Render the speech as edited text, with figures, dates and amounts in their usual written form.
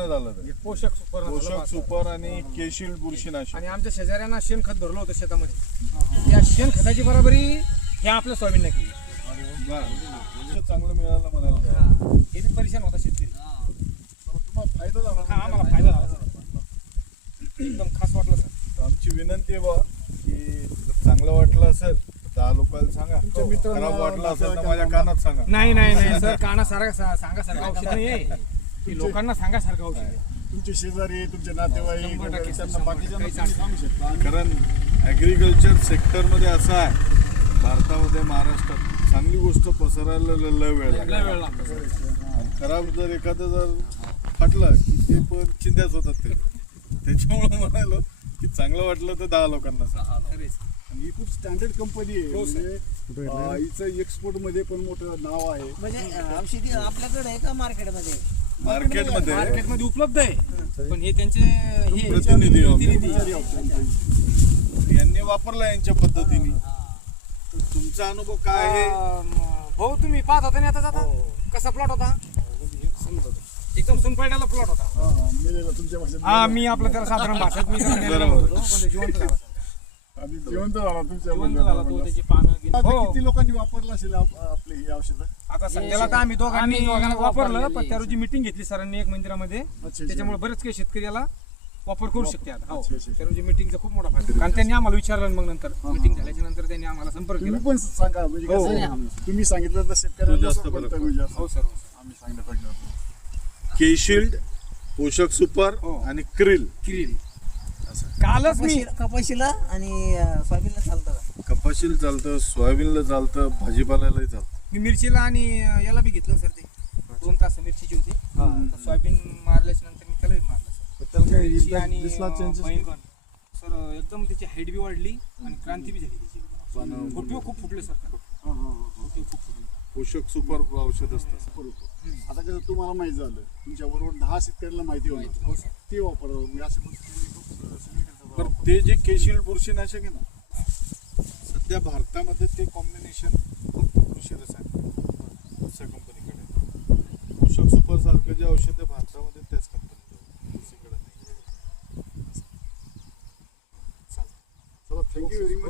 महिना झाला तर पोषक सुपर पोषक सुपर आणि केशिल्ड बुरशीनाशक. आणि आमच्या शेजाऱ्यांना शेणखत भरलं होतं शेतामध्ये, त्या शेणखताची बरोबरी हे आपल्या सोयाबीन केली. चांगलं मिळालं म्हणायला. हे बी परेशान होता शेतकरी. तुम्हाला फायदा झाला. हा आम्हाला फायदा झाला सर, एकदम खास वाटलं सर. आमची विनंती आहे बा की जर चांगलं वाटलं असेल तर 10 लोकांना सांगा, खराब वाटलं असेल तर माझ्या कानात सांगा. नाही नाही नाही सर, कानासारखं सांगासारखं औषध नाही आहे, की लोकांना सांगासारखं औषध आहे. तुमचे शेजारी, तुमचे नातेवाईक, 100% त्यांना बाकीच्यांना तुम्ही सांगू शकता. कारण ॲग्रिकल्चर सेक्टरमध्ये असं आहे, भारतामध्ये महाराष्ट्रात चांगली गोष्ट पसरायला लय वेळ लागतो. आणि खराब जर एखादं जर फाटलं की ते पण चिंध्याच होतात ते. त्याच्यामुळे म्हणालो की चांगलं वाटलं तर 10 लोकांना सांगा. आणि ही खूप स्टँडर्ड कंपनी आहे, म्हणजे हिचं एक्सपोर्ट मध्ये पण मोठं नाव आहे. म्हणजे औषधी आपल्याकडे आहे का मार्केटमध्ये? मार्केटमध्ये उपलब्ध आहे, पण हे त्यांचे हे प्रतिनिधी प्रतिनिधी यांनी वापरला यांच्या पद्धतीने. तुमचा अनुभव काय आहे? भाऊ तुम्ही पाहत होता ना आता जाता कसा प्लॉट होता? एकदम सुनपाड्याला प्लॉट होता. मेलेला तुमच्या भाषेत. हा, मी आपलं त्याला साधारण भाषेत मी त्याला मेलेला म्हणतो, पण ते जिवंत झाला. आणि जिवंत झाला तुमच्या जिवंत झाला तो, त्याची पानं गेली. आता हो. किती लोकांनी वापरलं असेल आपले हे औषध? आता सध्याला तर आम्ही दोघांनी वापरलं, पण त्या रोजी मिटिंग घेतली सरांनी एक मंदिरामध्ये, त्याच्यामुळे बरेच काही शेतकरी याला वापर करू शकते आता. हो, त्या रोजी मिटिंगचा खूप मोठा फायदा, कारण त्यांनी आम्हाला विचारलं. मग नंतर मिटिंग झाल्याच्या नंतर त्यांनी आम्हाला संपर्क केला. तुम्ही पण सांगा, म्हणजे कसं तुम्ही सांगितलं तर शेतकऱ्यांना जास्त पण फरक कळतं, म्हणजे हो असं सर. आम्ही सांगितलं पाहिजे. केशिल्ड, पोषक सुपर आणि क्रिल. किरील कालच मी कपाशीला आणि सोयाबीनला चालतं का? कपाशीला चालतं, सोयाबीनला चालतं, भाजीपाल्यालाही चालतं. मी मिरचीला आणि याला बी घेतलं सर. ते 2 तास मिरचीची होती, सोयाबीन मारल्याच्या नंतर मी त्यालाही मारलं सर. त्याला काही मिरची impact आणि दिसला changes? मैगण सर, एकदम त्याची हाईट बी वाढली आणि क्रांती बी झाली त्याची. फुटवे खूप फुटले सर, फुटवे खूप फुटले. पोषक सुपर औषध असतं. आता कसं तुम्हाला माहिती झालं, तुमच्या बरोबर 10 शेतकऱ्याला माहिती होणार, हो सर. ते वापरावं. म्हणजे अशा पद्धतीने खूप सगळीकडे पण ते जे केशिल्ड बुरशीनाशक आहे ना, सध्या भारतामध्ये ते कॉम्बिनेशन फक्त कृषी रसायन दुसऱ्या कंपनीकडे. पोषक सुपर सारखं जे औषध आहे भारतामध्ये त्याच कंपनीकडे, दुसरीकडे नाही. चला, थँक्यू व्हेरी मच.